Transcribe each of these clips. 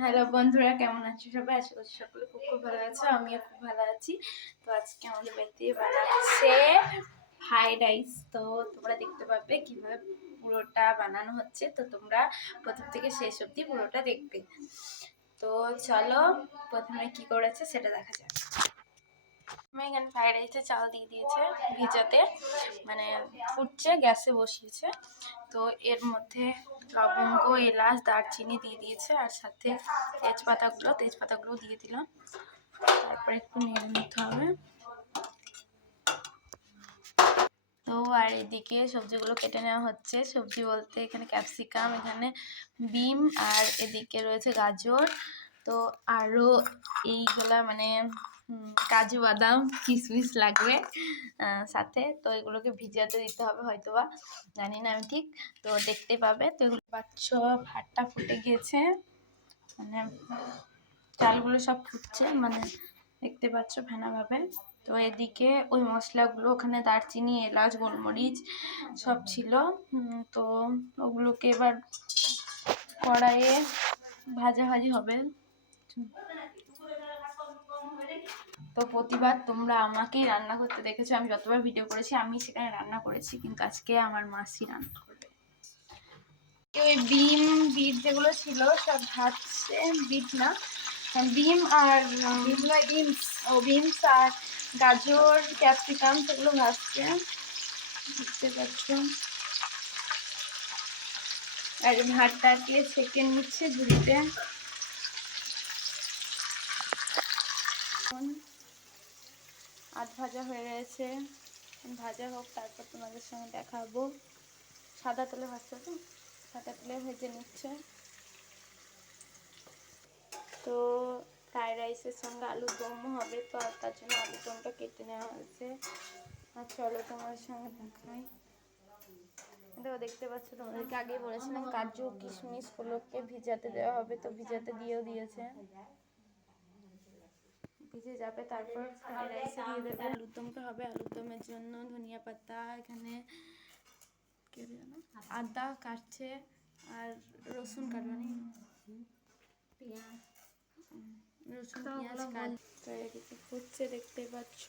Hello বন্ধুরা, কেমন আছো সবাই? আশা করছি সকলে খুব খুব ভালো আছো। আমিও খুব ভালো আছি। তো আজকে আমাদের বাড়িতে বানাচ্ছে ফ্রাইড রাইস। তো তোমরা দেখতে পাবে কিভাবে পুরোটা বানানো হচ্ছে। তো তোমরা প্রথম থেকে শেষ অবধি পুরোটা দেখবে। তো চলো প্রথমে কি করেছে সেটা দেখা যাক। এখানে ফ্রাইড রাইসে চাল দিয়ে দিয়েছে ভিজাতে, মানে ফুটছে, গ্যাসে বসিয়েছে। তো এর মধ্যে লবঙ্গ, এলাচ, দারচিনি দিয়ে দিয়েছে, আর সাথে তেজপাতাগুলো দিয়ে দিলাম। তারপরে একটু নেড়ে নিতে হবে। তো আর এদিকে সবজিগুলো কেটে নেওয়া হচ্ছে। সবজি বলতে এখানে ক্যাপসিকাম, এখানে বিম, আর এদিকে রয়েছে গাজর। তো আরও এইগুলা মানে কাজু বাদাম কিশমিশ লাগবে সাথে। তো এগুলোকে ভিজাতে দিতে হবে হয়তোবা, জানি না আমি ঠিক। তো দেখতে পাবে। তো এগুলো ভাতটা ফুটে গিয়েছে, মানে চালগুলো সব ফুটছে, মানে দেখতে পাচ্ছ ফেনাভাবে। তো এদিকে ওই মশলাগুলো, ওখানে দারচিনি, এলাচ, গোলমরিচ সব ছিল। তো ওগুলোকে এবার কড়াইয়ে ভাজাভাজি হবে। তো প্রতিবার তোমরা আমাকেই রান্না করতে দেখেছো। আমি যতবার ভিডিও করেছি আমি সেখানে রান্না করেছি, কিন্তু আজকে আমার মাসি রান্না করবে। ওই বিট যেগুলো ছিল সব ভাজছে, বিট না, বিম আর বিনস আর গাজর, ক্যাপসিকাম সেগুলো ভাজছে, বুঝতে পারছো। আর ভাতটাকে সেঁকে নিচ্ছে ঝুড়িতে। আধ ভাজা হয়ে গেছে, ভাজা হোক, তারপর তোমাদের সঙ্গে দেখাবো। সাদা তেলে ভাজছে, তো সাদা তেলে ভেজে নিচ্ছে। তো ফ্রাইড রাইসের সঙ্গে আলুর দমও হবে, তো তার জন্য আলুর দমটা কেটে নেওয়া হয়েছে। আর চলো তোমার সঙ্গে দেখাই। দেখো, দেখতে পাচ্ছ, তোমাদেরকে আগেই বলেছিলাম কাজু কিশমিশগুলোকে ভিজাতে দেওয়া হবে। তো ভিজাতে দিয়েও দিয়েছে, ভিজে যাবে। তারপর ফ্রাইড রাইসে দিয়ে দেবে। আলুর দমটা হবে, আলুর দমের জন্য ধনিয়া পাতা, এখানে আদা কাটছে, আর রসুন কাটবানি, রসুন পেঁয়াজ কাটতে। এদিকে ফুটছে, দেখতে পাচ্ছ।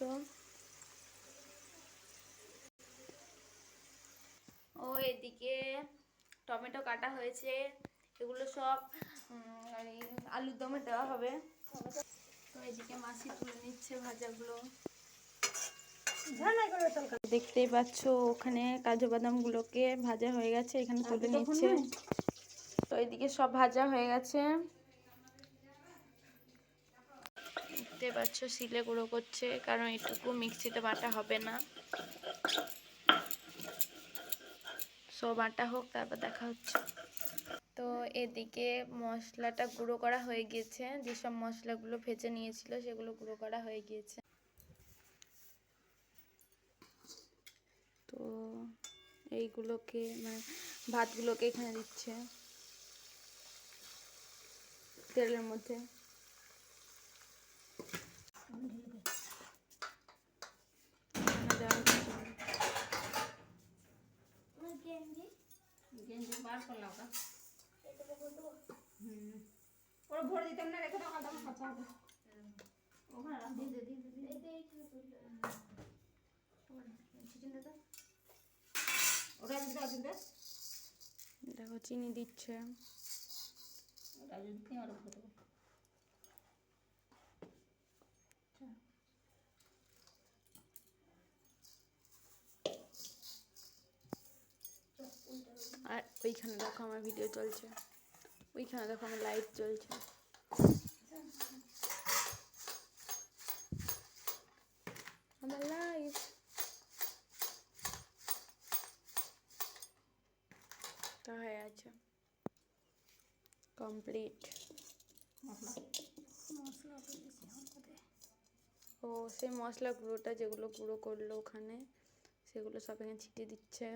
ও এদিকে টমেটো কাটা হয়েছে, এগুলো সব আলুর দমে দেওয়া হবে। তো এদিকে মাসি তুলে নিচ্ছে ভাজাগুলো। দেখতেই পাচ্ছ ওখানে কাজু বাদামগুলোকে ভাজা হয়ে গেছে, এখানে তুলে নিচ্ছে। তো এদিকে সব ভাজা হয়ে গেছে, দেখতে পাচ্ছ। শিলে গুঁড়ো করছে, কারণ এটুকু মিক্সিতে বাটা হবে না। সব বাটা হোক, তারপর দেখা হচ্ছে। তো এদিকে মশলাটা গুঁড়ো করা হয়ে গিয়েছে, যেসব মশলাগুলো ভেজে নিয়েছিল সেগুলো গুঁড়ো করা হয়ে গিয়েছে। তো এইগুলোকে মানে ভাতগুলোকে এখানে দিচ্ছে তেলের মধ্যে। ভরে দিতাম না, রেখে দাও, আদা কাঁচা হবে। দেখো চিনি দিচ্ছে। আর ওইখানে দেখো আমার ভিডিও চলছে, ওইখানে দেখো আমার লাইট জ্বলছে। আমার লাইট তা হয়ে আছে কমপ্লিট। ও সেই মশলা গুঁড়োটা যেগুলো গুঁড়ো করলো ওখানে, সেগুলো সব এখানে ছিটিয়ে দিচ্ছে।